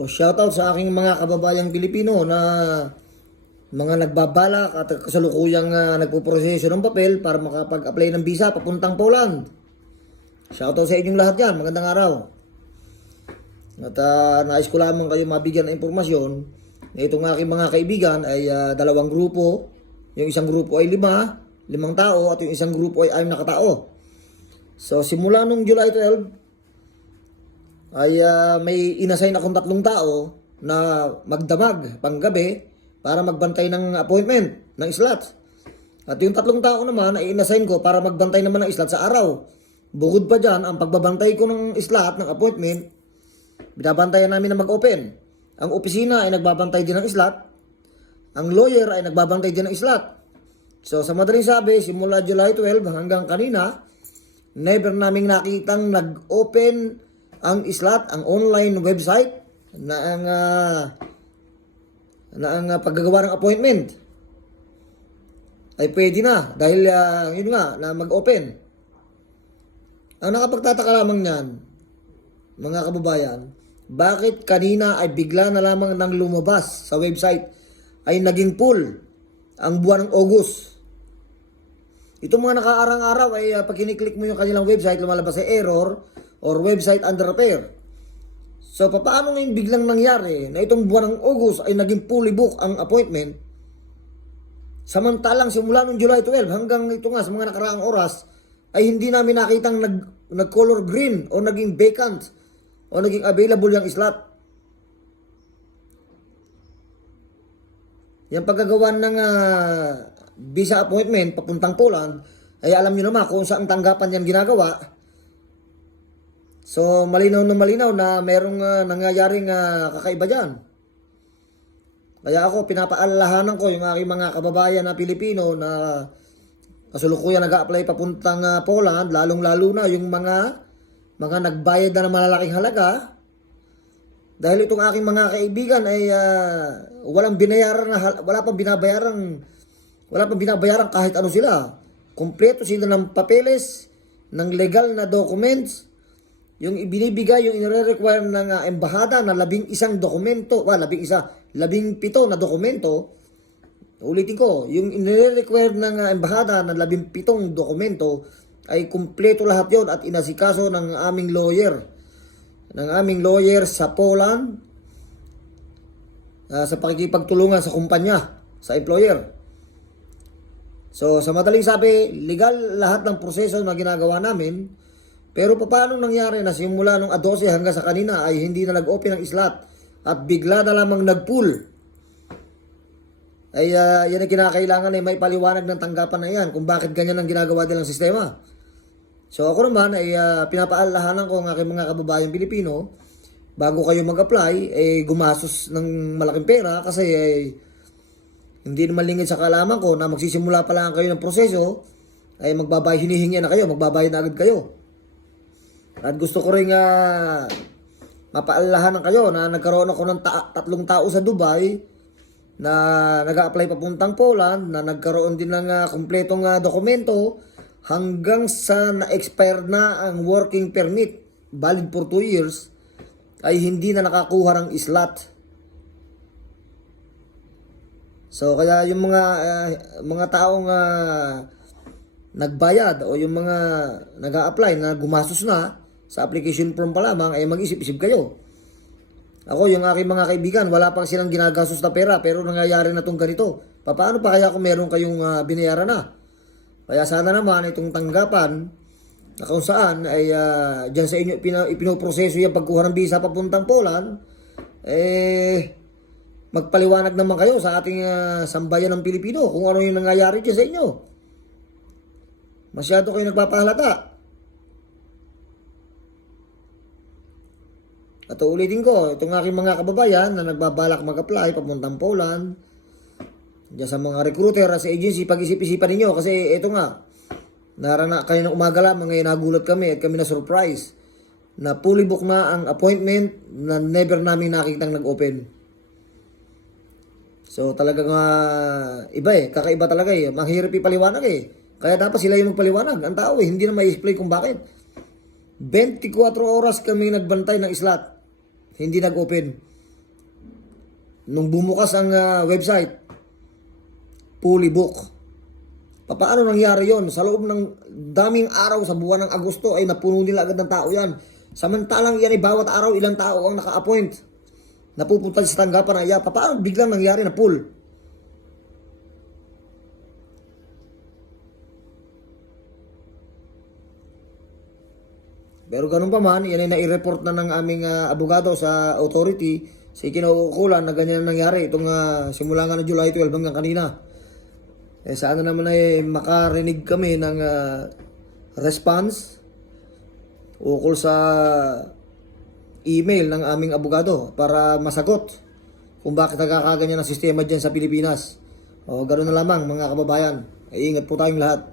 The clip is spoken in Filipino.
O shoutout sa aking mga kababayang Pilipino na mga nagbabalak at kasalukuyang nagpuproseso ng papel para makapag-apply ng visa papuntang Poland. Shoutout sa inyong lahat yan. Magandang araw. At nais ko lamang kayo mabigyan ng impormasyon na itong aking mga kaibigan ay dalawang grupo. Yung isang grupo ay limang tao, at yung isang grupo ay 6 na katao. So simula nung July 12 ay may inassign akong 3 tao na magdamag panggabi para magbantay ng appointment ng slot. At yung 3 tao naman ay inassign ko para magbantay naman ng slot sa araw. Bukod pa dyan, ang pagbabantay ko ng slot ng appointment, binabantayan namin na mag-open. Ang opisina ay nagbabantay din ng slot. Ang lawyer ay nagbabantay din ng slot. So sa madaling sabi, simula July 12 hanggang kanina, never naming nakitang nag-open ang slot, ang online website na ang paggagawa ng appointment ay pwede na dahil yun nga na mag-open. Ang nakapagtataka lamang niyan, mga kababayan, bakit kanina ay bigla na lamang nang lumabas sa website ay naging full ang buwan ng August. Itong mga nakaarang araw ay pag kiniklik mo yung kanilang website, lumalabas ay error or website under repair. So paano ngayon biglang nangyari na itong buwan ng August ay naging fully book ang appointment? Samantalang simula noong July 12 hanggang ito nga sa mga nakaraang oras ay hindi namin nakitang nag-color green o naging vacant o naging available yung slot. Yung paggagawa ng visa appointment papuntang Poland ay alam nyo naman kung saan tanggapan yan ginagawa. So malinaw na merong nangyayaring kakaiba dyan. Kaya ako pinapaalalahanan ko yung aking mga kababayan na Pilipino na kasulukuyan nag-a-apply papuntang Poland, lalong-lalo na yung mga nagbayad na ng malalaking halaga. Dahil itong aking mga kaibigan ay wala pang binabayaran kahit ano sila. Kompleto sila ng papeles, ng legal na documents. Yung ibinibigay, yung inire-require ng embahada na 11 dokumento, 17 na dokumento. Ulitin ko, yung inire-require ng embahada na 17 dokumento ay kumpleto lahat yon at inasikaso ng aming lawyer sa Poland sa pakikipagtulungan sa kumpanya, sa employer. So sa madaling sabi, legal lahat ng proseso na ginagawa namin. Pero paano nangyari na simula nung 12 hanggang sa kanina ay hindi na nag-open ang slot at bigla na lamang nag-pull? Ay yan ang kinakailangan ay may paliwanag ng tanggapan na yan kung bakit ganyan ang ginagawa nilang sistema. So ako naman ay pinapaalalahanan ko ang aking mga kababayang Pilipino, bago kayo mag-apply, gumastos ng malaking pera kasi hindi naman lingid sa kaalaman ko na magsisimula pa lang kayo ng proseso, ay hinihingi na kayo, magbabayad na agad kayo. At gusto ko rin mapaalalahanan kayo na nagkaroon ako ng 3 tao sa Dubai na nag-a-apply papuntang Poland, na nagkaroon din ng kumpletong dokumento hanggang sa na-expire na ang working permit, valid for 2 years, ay hindi na nakakuha ng slot. So kaya yung mga taong nagbayad o yung mga nag-a-apply na gumastos na sa application form pa lamang ay mag-isip-isip kayo. Ako, yung aking mga kaibigan, wala pang silang ginagastos na pera pero nangyayari na itong ganito. Paano pa kaya kung meron kayong binayaran na? Kaya sana naman itong tanggapan na kung saan ay dyan sa inyo ipinoproseso yung pagkuha ng visa papuntang Poland, magpaliwanag naman kayo sa ating sambayan ng Pilipino kung ano yung nangyayari dyan sa inyo. Masyado kayo nagpapahalata. At ulitin ko, itong aking mga kababayan na nagbabalak mag-apply papuntang Poland, diyan sa mga recruiter sa agency, pag-isip-isipan ninyo kasi ito nga, kayo ng umaga lamang ngayon nagulat kami at kami na surprise na fully book na ang appointment na never namin nakitang nag-open. So talagang iba kakaiba talaga mahirap ipaliwanag Kaya dapat sila yung magpaliwanag. Ang tao hindi na mai-explain kung bakit. 24 oras kami nagbantay ng slot. Hindi nag-open. nung bumukas ang website, fully book. Paano nangyari yon? Sa loob ng daming araw sa buwan ng Agosto ay napuno nila agad ng tao yan. Samantalang yan ay bawat araw ilang tao ang naka-appoint. Napupunta sa tanggapan na paano biglang nangyari na full? Pero ganun pa man, yan ay nai-report na ng aming abogado sa authority sa kinauukulan na ganyan nangyari itong simula nga ng July 12 hanggang kanina. Sana naman ay makarinig kami ng response ukol sa email ng aming abogado para masagot kung bakit nagkakaganyan ang sistema dyan sa Pilipinas. O ganoon na lamang mga kababayan. Ay, ingat po tayong lahat.